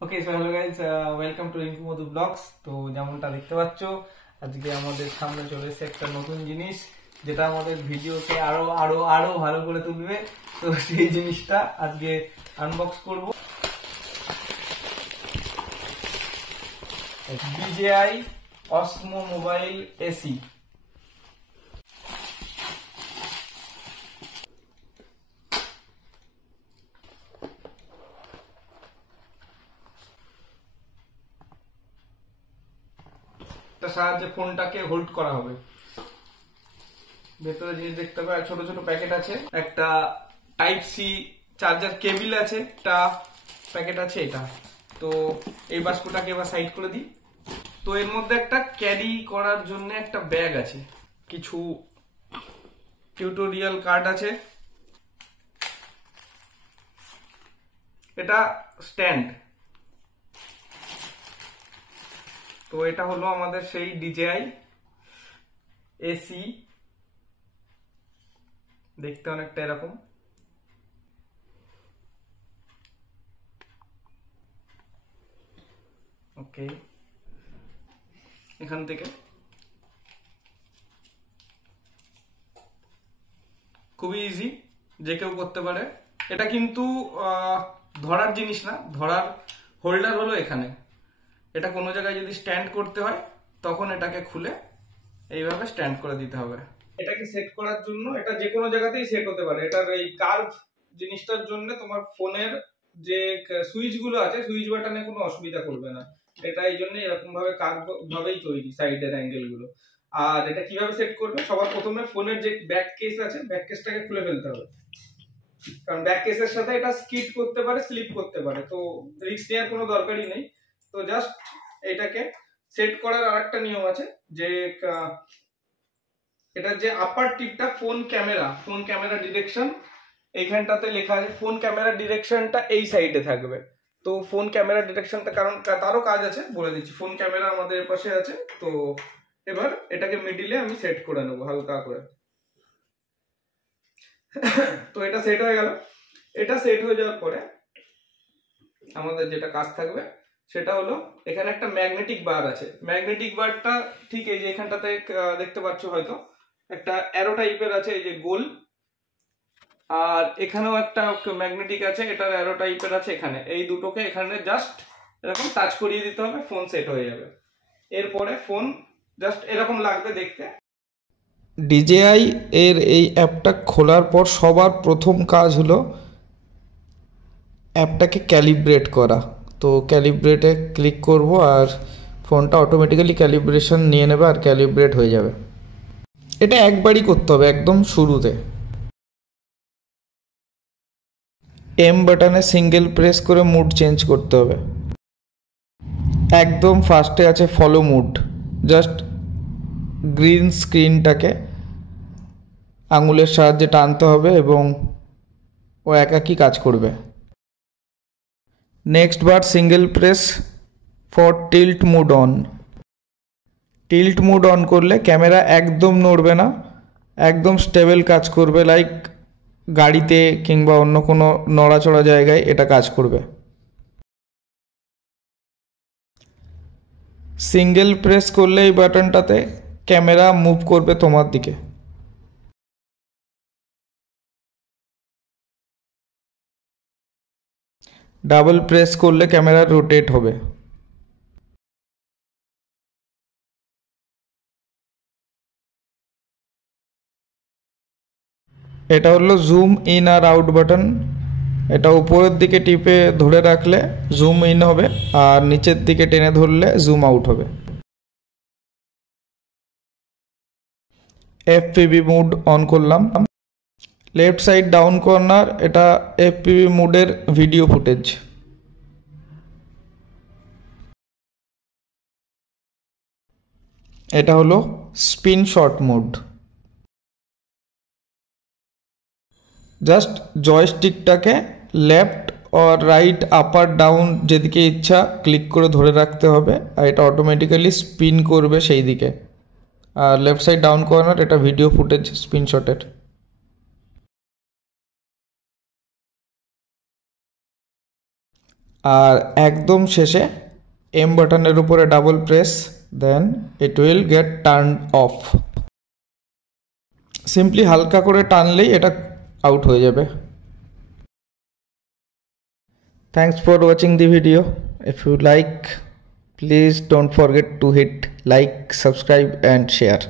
Okay, so hello guys, welcome to Rinku Madhu blogs. তো যেমনটা দেখতে পাচ্ছ, আজকে আমাদের সামনে চলে এসেছে একটা নতুন জিনিস, যেটা আমাদের ভিডিওকে আরো আরো আরো ভালো করে তুলবে। তো সেই জিনিসটা আজকে আনবক্স করব। DJI Osmo mobile AC. সাহায্যে ফোনটাকে হোল্ড করা হবে। ভেতরে জিনিস দেখতে পাবে, ছোট ছোট প্যাকেট আছে, একটা টাইপ সি চার্জার কেবিল আছে, একটা প্যাকেট আছে এটা। তো এই বাস্কটাকে এবার সাইড করে দিই। তো এর মধ্যে একটা ক্যারি করার জন্য একটা ব্যাগ আছে, কিছু টিউটোরিয়াল কার্ড আছে, এটা স্ট্যান্ড। তো এটা হলো আমাদের সেই DJI এসি, দেখতে অনেকটা এরকম। ওকে, এখান থেকে খুবই ইজি, যে কেউ করতে পারে। এটা কিন্তু ধরার জিনিস না, ধরার হোল্ডার হলো এখানে। এটা কোনো জায়গায় যদি স্ট্যান্ড করতে হয় তখন এটাকে খুলে এইভাবে স্ট্যান্ড করে দিতে হবে। এটাকে সেট করার জন্য এটা যে কোনো জায়গাতেই সেট হতে পারে। এটার এই কার্ভ জিনিসটার জন্য তোমার ফোনের যে সুইচ গুলো আছে, সুইচ বাটনে কোনো অসুবিধা করবে না। এটা এই জন্য এরকম ভাবে কার্ভ ভাবেই তৈরি, সাইডের অ্যাঙ্গেল গুলো। আর এটা কিভাবে সেট করবে, সবার প্রথমে ফোনের যে ব্যাক কেস আছে, ব্যাক কেসটাকে খুলে ফেলতে হবে। কারণ ব্যাক কেসের সাথে এটা স্কিড করতে পারে, স্লিপ করতে পারে, তো রিস্ক নেওয়ার কোনো দরকারই নেই। তো জাস্ট এটাকে সেট করার আরেকটা নিয়ম আছে, যে এটা যে আপার টিপটা ফোন ক্যামেরা ডিরেকশন, এইখানটাতে লেখা আছে ফোন ক্যামেরা ডিরেকশনটা এই সাইডে থাকবে। তো ফোন ক্যামেরা ডিরেকশনটা, কারণ তারও কাজ আছে, বলে দিচ্ছি। ফোন ক্যামেরা আমাদের পাশে আছে। তো এবার এটাকে মিডিলে আমি সেট করে নেবো হালকা করে। তো এটা সেট হয়ে গেল। এটা সেট হয়ে যাওয়ার পরে আমাদের যেটা কাজ থাকবে সেটা হলো, এখানে একটা ম্যাগনেটিক বার আছে। ম্যাগনেটিক বারটা ঠিক এই যে এখানটাতে দেখতে পাচ্ছ হয়তো, একটা অ্যারো টাইপের আছে, এই যে গোল। আর এখানেও একটা ম্যাগনেটিক আছে, এটার অ্যারো টাইপের আছে এখানে। এই দুটোকে এখানে জাস্ট এরকম টাচ করিয়ে দিতে হবে, ফোন সেট হয়ে যাবে। এরপরে ফোন জাস্ট এরকম লাগবে দেখতে। DJI এর এই অ্যাপটা খোলার পর সবার প্রথম কাজ হলো অ্যাপটাকে ক্যালিব্রেট করা। তো ক্যালিব্রেটে ক্লিক করব আর ফোনটা অটোমেটিক্যালি ক্যালিব্রেশন নিয়ে নেবে আর ক্যালিব্রেট হয়ে যাবে। এটা একবারই করতে হবে, একদম শুরুতে। এম বাটনে সিঙ্গেল প্রেস করে মুড চেঞ্জ করতে হবে। একদম ফার্স্টে আছে ফলো মুড। জাস্ট গ্রিন স্ক্রিনটাকে আঙুলের সাহায্যে টানতে হবে এবং ও একাকী কাজ করবে। নেক্সট বার single press for tilt mode on. Tilt mode on করলে ক্যামেরা একদম নড়বে না, একদম স্টেবল কাজ করবে, লাইক গাড়িতে কিংবা অন্য কোনো নড়াচড়া জায়গায় এটা কাজ করবে। সিঙ্গেল প্রেস করলে এই বাটনটাতে ক্যামেরা মুভ করবে তোমার দিকে। ডাবল প্রেস করলে ক্যামেরা রোটেট হবে। এটা হলো জুম ইন আর আউট বাটন। এটা উপরের দিকে টিপে ধরে রাখলে জুম ইন হবে আর নিচের দিকে টেনে ধরলে জুম আউট হবে। FPV মুড অন করলাম। লেফট সাইড ডাউন কর্নার, এটা FPV মুডের ভিডিও ফুটেজ। এটা হলো স্পিন শট মোড। জাস্ট জয়স্টিকটাকে লেফট আর রাইট আপার ডাউন যেদিকে ইচ্ছা ক্লিক করে ধরে রাখতে হবে আর এটা অটোমেটিক্যালি স্পিন করবে সেই দিকে। আর লেফট সাইড ডাউন কর্নার, এটা ভিডিও ফুটেজ স্ক্রিনশটের। আর একদম শেষে এম বাটনের উপরে double press, then it will get turn off. Simply হালকা করে টানলেই এটা আউট হয়ে যাবে। Thanks for watching the video. If you like, please don't forget to hit like, subscribe and share.